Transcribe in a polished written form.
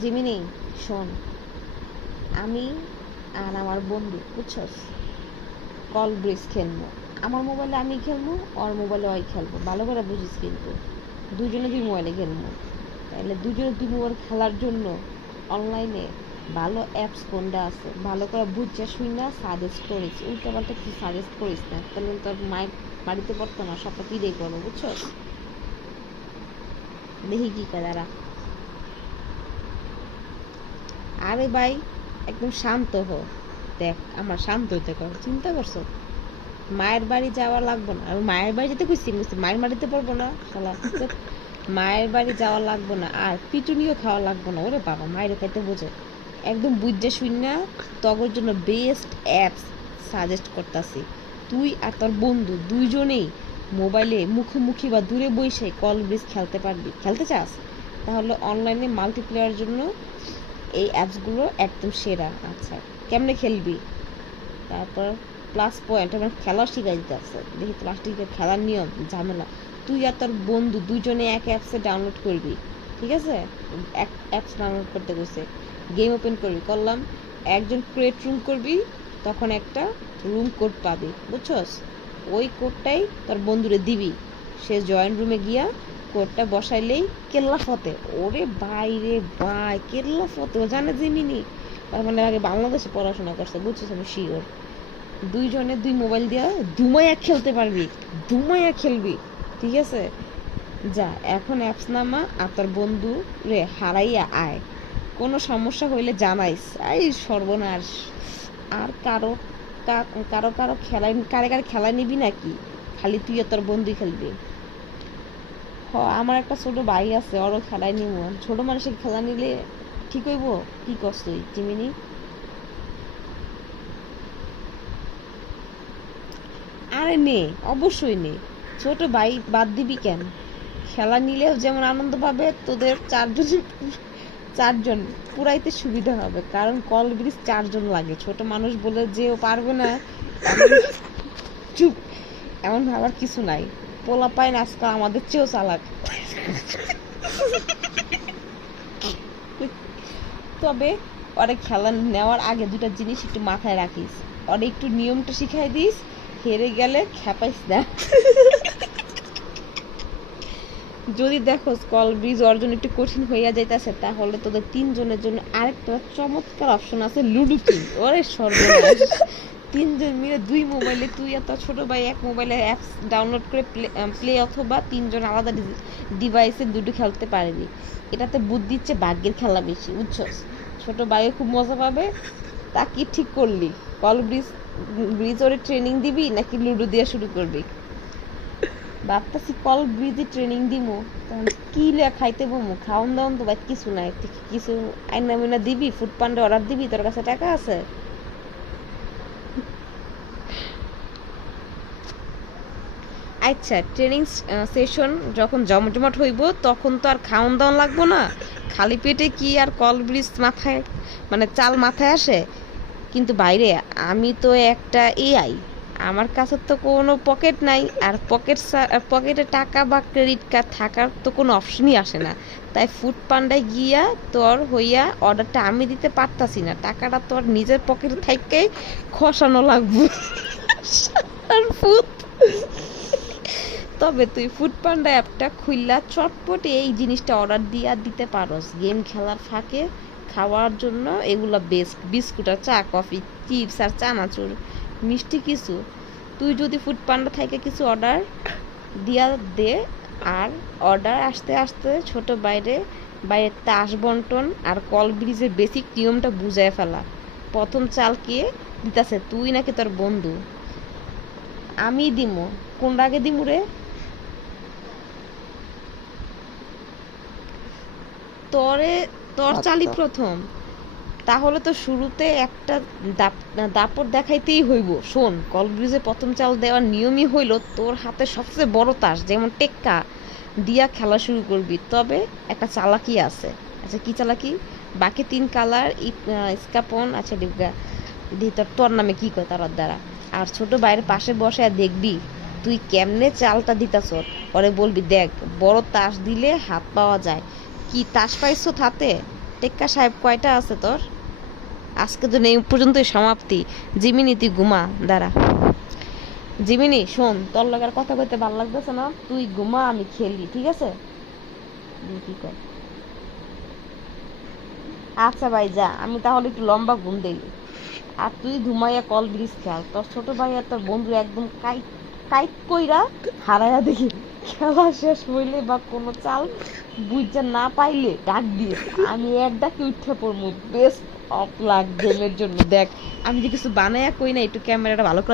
Gemini, শোন, আমি আর আমার বন্ধু বুঝছস কল ব্রিজ খেলবো। আমার মোবাইলে আমি খেলবো, ওর মোবাইলে ওই খেলবো, ভালো করে বুঝিস কিন্তু দুজনে দুই মোবাইলে খেলবো। তাহলে দুজনে দুই মোবাইল খেলার জন্য অনলাইনে ভালো অ্যাপস কোনটা আছে ভালো করে বুঝছা শুই না সাজেস্ট করিস, উল্টাপাল্টা কি সাজেস্ট করিস না, তাহলে তোর মায়ের বাড়িতে পড়তো না, সবটা পিড়েই করবো বুঝছস। দেখি কি করে দাঁড়া। আরে ভাই, একদম শান্ত হো। দেখ, আমার শান্ত হইতে কর, চিন্তা করছো মায়ের বাড়ি যাওয়া লাগবো না। আমি মায়ের বাড়ি যেতে কইছি, মায়ের বাড়িতে পড়বো না শালা। মায়ের বাড়ি যাওয়া লাগবো না, আর পিটুনিও খাওয়া লাগবো না। ওরে বাবা, মায়ের খাইতে বোঝে একদম বুঝে শুন না। তগর জন্য বেস্ট অ্যাপস সাজেস্ট করতাছি। তুই আর তোর বন্ধু দুইজনেই মোবাইলে মুখোমুখি বা দূরে বসে কল ব্রিজ খেলতে পারবি। খেলতে চাস? তাহলে অনলাইনে মাল্টিপ্লেয়ার জন্য এই অ্যাপসগুলো একদম সেরা। আচ্ছা, কেমনে খেলবি? তারপর প্লাস পয়েন্ট আমার খেলা শিখাই দিতে আছে। দেখি প্লাস্টিকের খেলার নিয়ম ঝামেলা। তুই আর তোর বন্ধু দুজনে এক অ্যাপসে ডাউনলোড করবি, ঠিক আছে? এক অ্যাপস ডাউনলোড করতে গেছে, গেম ওপেন করবি, করলাম। একজন ক্রিয়েট রুম করবি, তখন একটা রুম কোড পাবি বুঝছস। ওই কোডটাই তোর বন্ধুরে দিবি, সে জয়েন্ট রুমে গিয়া কোডটা বসাইলেই কেল্লা ফতে। ওরে বাইরে ভাই, কেল্লা ফতে। ও জানে জিমিনি, তার মানে আগে বাংলাদেশে পড়াশোনা করছে বুঝছিস, আমি শিওর। দুইজনে দুই মোবাইল দিয়া ধুমাইয়া খেলতে পারবি, ধুমাইয়া খেলবি, ঠিক আছে? যা এখন অ্যাপস নামা আর তোর বন্ধু রে হারাইয়া আয়। কোনো সমস্যা হইলে জানাইস। এই সর্বনাশ। আর কারো কারো খেলায় কারে কারে খেলায় নিবি নাকি? খালি তুই আর তোর বন্ধুই খেলবি? আমার একটা ছোট ভাই আছে, ওরও খেলায় নিব। ছোট মানুষের খেলা নিলে ঠিক হইব? কি করছ তুই চিমিনি? আরে নে, অবশ্যই নে। ছোট ভাই বাদ দিবি কেন? খেলা নিলেও যেমন আনন্দ পাবে, তোদের চারজন পুরাইতে সুবিধা হবে, কারণ কল ব্রিজ চারজন লাগে। ছোট মানুষ বলে যে ও পারবে না এমন চুপ, এমন ভাবার কিছু নাই। পোলা পাইন আজকাল আমাদের চেয়েও চালাক। তবে ওরে খেলা নেওয়ার আগে দুটা জিনিস একটু মাথায় রাখিস। ওরে একটু নিয়মটা শিখাই দিস, হেরে গেলে খেপাইস না। যদি দেখো কল ব্রিজ অর্জন একটু কঠিন হইয়া যাইতেছে, তাহলে তোদের তিনজনের জন্য আরেকটা চমৎকার অপশন আছে, লুডো কিং। ওরে সর্বনাশ, তিনজন মিলে দুই মোবাইলে, তুই আর তোর ছোট ভাই এক মোবাইলে অ্যাপস ডাউনলোড করে প্লে অথবা তিনজন আলাদা ডিভাইসে দুটো খেলতে পারবি। এটাতে বুদ্ধি হচ্ছে ভাগ্যের খেলা বেশি বুঝছস। ছোট ভাইও খুব মজা পাবে। তা কি ঠিক করলি? কল ব্রিজ ব্রিজ ওরে ট্রেনিং দিবি নাকি লুডো দিয়ে শুরু করবি? ভাবতাছি কল ব্রিজে ট্রেনিং দিমু, তখন কি লিয়া খাইতে বমু? খাওন দাওন তো বাইক কিছু নাই, তুই কিছু আইনা মিনা দিবি, ফুড পান্ডে অর্ডার দিবি, তোর কাছে টাকা আছে? আচ্ছা, ট্রেনিং সেশন যখন জমজমাট হইব, তখন তো আর খাওন দাওন লাগবো না। খালি পেটে কি আর কল ব্রিজ মাথায়, মানে চাল মাথায় আসে? কিন্তু বাইরে আমি তো একটা এআই, আমার কাছে তো কোনো পকেট নাই, আর পকেটে টাকা বা ক্রেডিট কার্ড থাকার তো কোনো অপশনই আসে না। তাই ফুড পান্ডায় গিয়া তোর হইয়া অর্ডারটা আমি দিতে পারতাছি না, টাকাটা তোর নিজের পকেটে থাকতেই খসানো লাগবে। আর ফুড, তবে তুই ফুড পান্ডা অ্যাপটা খুললা চটপটে এই জিনিসটা অর্ডার দিয়া দিতে পারস। গেম খেলার ফাঁকে খাওয়ার জন্য এগুলো বেস্ট। বিস্কুট আর চা, কফি, চিপস আর চানাচুর, মিষ্টি কিছু। তুই যদি ফুড পান্ডা থেকে কিছু অর্ডার দিয়া দে, আর অর্ডার আসতে আসতে ছোট বাইরে বাইরে তাস বন্টন আর কল ব্রিজের বেসিক নিয়মটা বুঝায় ফেলা। প্রথম চাল কে দিতাছে, তুই নাকি তোর বন্ধু? আমি দিমু। কোনটা আগে দিমু রে? তরে তোর চালি আচ্ছা, প্রথম। তাহলে তো শুরুতে একটা দাপট দেখাইতেই হইব। শোন, কল ব্রিজে প্রথম চাল দেওয়ার নিয়মই হইল তোর হাতে সবচেয়ে বড় তাস যেমন টেক্কা দিয়া খেলা শুরু করবি। তবে একটা চালাকি আছে। আচ্ছা, কি চালাকি? বাকি তিন কালার স্কাপন, আচ্ছা ডিগা দি, তোর নামে কি কয় তার দ্বারা। আর ছোট বাইরের পাশে বসে দেখবি তুই কেমনে চালটা দিতাছ। পরে বলবি, দেখ বড় তাস দিলে হাত পাওয়া যায়। কি তাস পাইছো হাতে? টেক্কা সাহেব কয়টা আছে তোর? আজকে তো এই পর্যন্তই সমাপ্তি। জিমিনি তুই ঘুমা, দাঁড়া। জিমিনি শোন, তোর লগে আর কথা কইতে ভালো লাগতেছে না, তুই ঘুমা, আমি খেলি, ঠিক আছে? কি কর। আচ্ছা ভাই যা, আমি তাহলে একটু লম্বা ঘুম দেই। আর তুই ঘুমাইয়া কল ব্রিজ খেয়াল, তোর ছোট ভাই আর তোর বন্ধু একদম কাইট কাইট কইরা হারায়া দেখি। খেলা শেষ হইলে বা কোনো চাল বুঝা না পাইলে ডাক দিয়ে আমি এক ডাকে উঠে পড়বো। বেস্ট অফ লাক গেমের জন্য। দেখ আমি যে কিছু বানায়া কই না, একটু ক্যামেরাটা ভালো করে